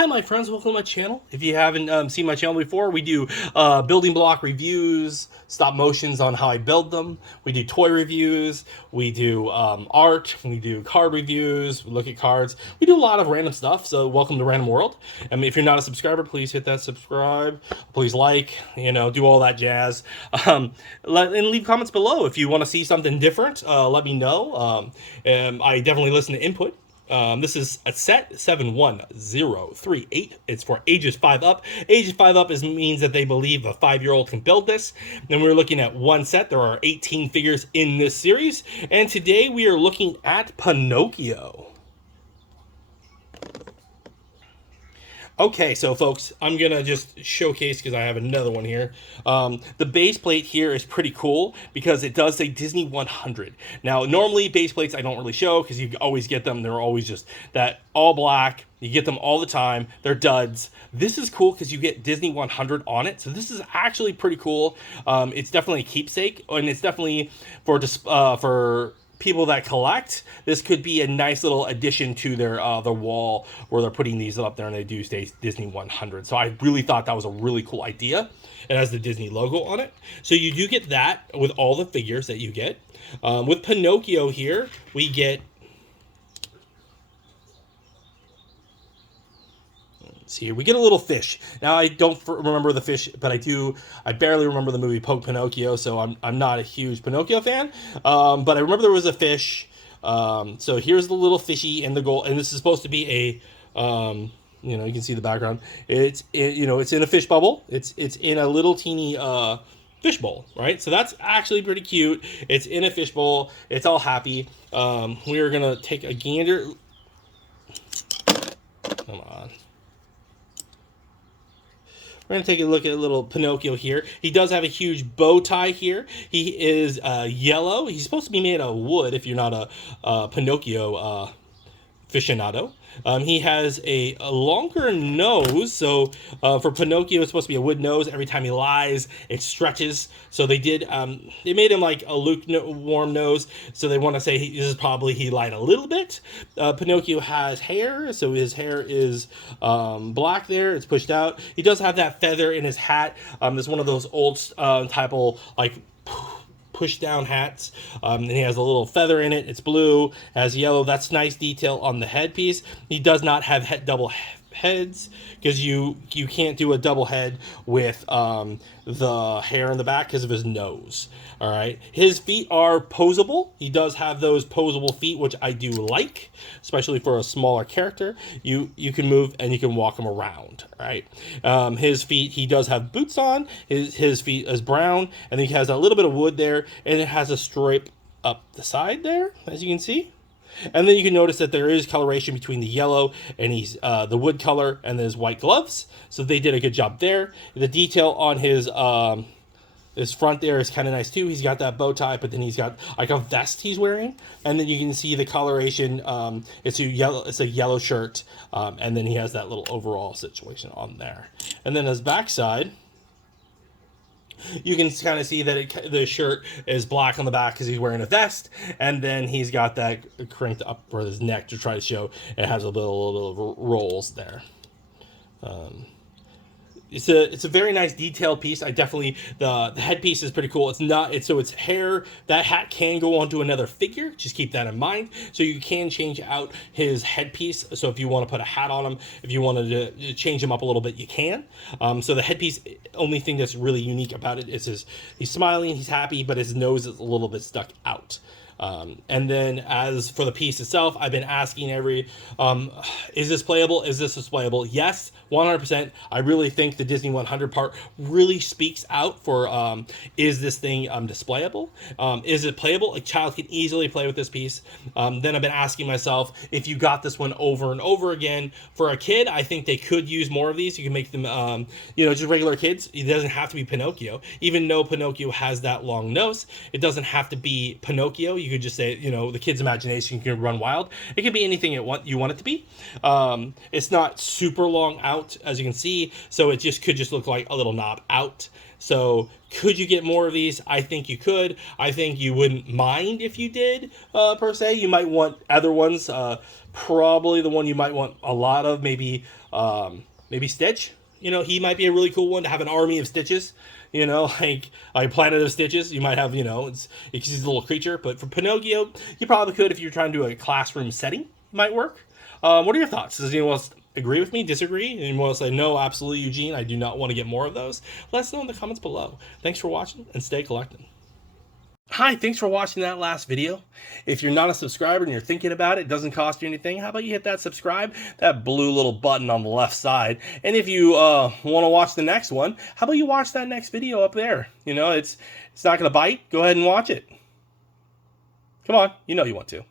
Hi, my friends. Welcome to my channel. If you haven't seen my channel before, we do building block reviews, stop motions on how I build them. We do toy reviews. We do art. We do card reviews. We look at cards. We do a lot of random stuff. So welcome to Random World. If you're not a subscriber, please hit that subscribe. Please like, do all that jazz. And leave comments below if you want to see something different. Let me know. I definitely listen to input. This is a set 71038. It's for ages 5 up. Ages 5 up means that they believe a 5-year-old can build this. And we're looking at one set. There are 18 figures in this series. And today we are looking at Pinocchio. Okay, so folks, I'm going to just showcase because I have another one here. The base plate here is pretty cool because it does say Disney 100. Now, normally base plates I don't really show because you always get them. They're always just that all black. You get them all the time. They're duds. This is cool because you get Disney 100 on it. So this is actually pretty cool. It's definitely a keepsake, and it's definitely for people that collect. This could be a nice little addition to their wall where they're putting these up there, and they do say Disney 100. So I really thought that was a really cool idea. It has the Disney logo on it. So you do get that with all the figures that you get. With Pinocchio here, we get, see, we get a little fish. Now, I don't remember the fish, but I barely remember the movie Pinocchio, so I'm not a huge Pinocchio fan. But I remember there was a fish. So here's the little fishy in the goal, and this is supposed to be a, you can see the background. It's in a fish bubble. It's in a little teeny fish bowl, right? So that's actually pretty cute. It's in a fish bowl. It's all happy. We are gonna take a gander. Come on. We're going to take a look at a little Pinocchio here. He does have a huge bow tie here. He is yellow. He's supposed to be made of wood if you're not a Pinocchio aficionado. He has a longer nose, so for Pinocchio, it's supposed to be a wood nose. Every time he lies, it stretches. So they made him like a lukewarm nose. So they want to say this is probably he lied a little bit. Pinocchio has hair, so his hair is black there. It's pushed out. He does have that feather in his hat. It's one of those old type of like push down hats, and he has a little feather in it. It's blue, has yellow. That's nice detail on the headpiece. He does not have double heads because you can't do a double head with the hair in the back because of his nose. All right, his feet are posable. He does have those posable feet, which I do like, especially for a smaller character. You can move and you can walk him around. Right, his feet, he does have boots on. His feet is brown, and he has a little bit of wood there, and it has a stripe up the side there, as you can see. And then you can notice that there is coloration between the yellow and the wood color and his white gloves. So they did a good job there. The detail on his front there is kind of nice too. He's got that bow tie, but then he's got like a vest he's wearing. And then you can see the coloration. It's a yellow shirt. And then he has that little overall situation on there. And then his backside, you can kind of see that the shirt is black on the back because he's wearing a vest, and then he's got that cranked up for his neck to try to show it has a little rolls there. It's a very nice detailed piece. I definitely the headpiece is pretty cool. It's hair. That hat can go onto another figure. Just keep that in mind. So you can change out his headpiece. So if you want to put a hat on him, if you wanted to change him up a little bit, you can. So the headpiece, only thing that's really unique about it is he's smiling, he's happy, but his nose is a little bit stuck out. And then as for the piece itself, I've been asking is this playable? Is this displayable? Yes, 100%. I really think the Disney 100 part really speaks out for, is this thing displayable? Is it playable? A child can easily play with this piece. Then I've been asking myself, if you got this one over and over again, for a kid, I think they could use more of these. You can make them, just regular kids. It doesn't have to be Pinocchio. Even though Pinocchio has that long nose, it doesn't have to be Pinocchio. You could just say, the kid's imagination can run wild. It can be anything you want it to be. It's not super long out, as you can see, so it could just look like a little knob out. So could you get more of these? I think you could. I think you wouldn't mind if you did, per se. You might want other ones. Probably the one you might want a lot of, maybe Maybe Stitch. You know, he might be a really cool one to have an army of Stitches. You know, like a planet of Stitches. You might have, you know, he's a little creature. But for Pinocchio, you probably could if you're trying to do a classroom setting. Might work. What are your thoughts? Does anyone else agree with me? Disagree? Anyone else say no? Absolutely, Eugene. I do not want to get more of those. Let us know in the comments below. Thanks for watching and stay collecting. Hi, thanks for watching that last video. If you're not a subscriber and you're thinking about it, it doesn't cost you anything. How about you hit that subscribe, that blue little button on the left side. And if you want to watch the next one, how about you watch that next video up there? You know, it's not going to bite. Go ahead and watch it. Come on, you know you want to.